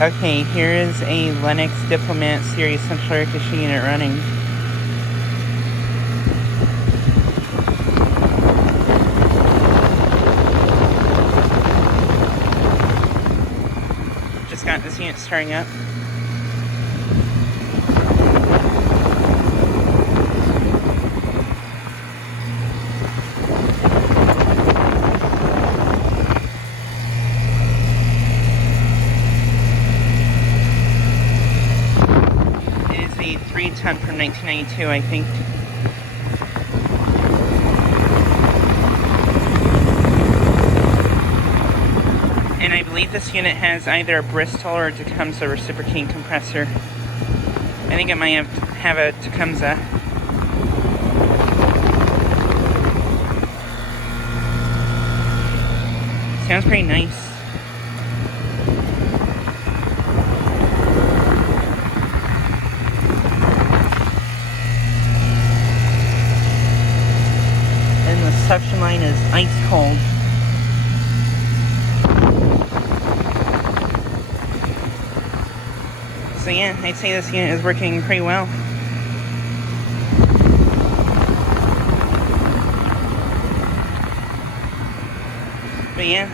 Okay, here is a Lennox Diplomat Series Central Air Conditioning Unit running. Just got this unit starting up. It is a 3-ton from 1992, I think. And I believe this unit has either a Bristol or a Tecumseh reciprocating compressor. I think it might have a Tecumseh. Sounds pretty nice. And the suction line is ice cold. So yeah, I'd say this unit is working pretty well. But yeah,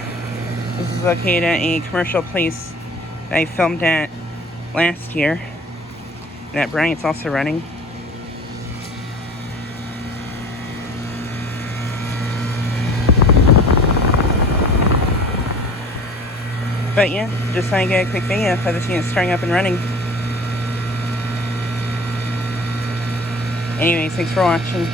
this is located at a commercial place that I filmed at last year, that Bryant's also running. But yeah, just like a quick video of this unit starting up and running. Anyways, thanks for watching.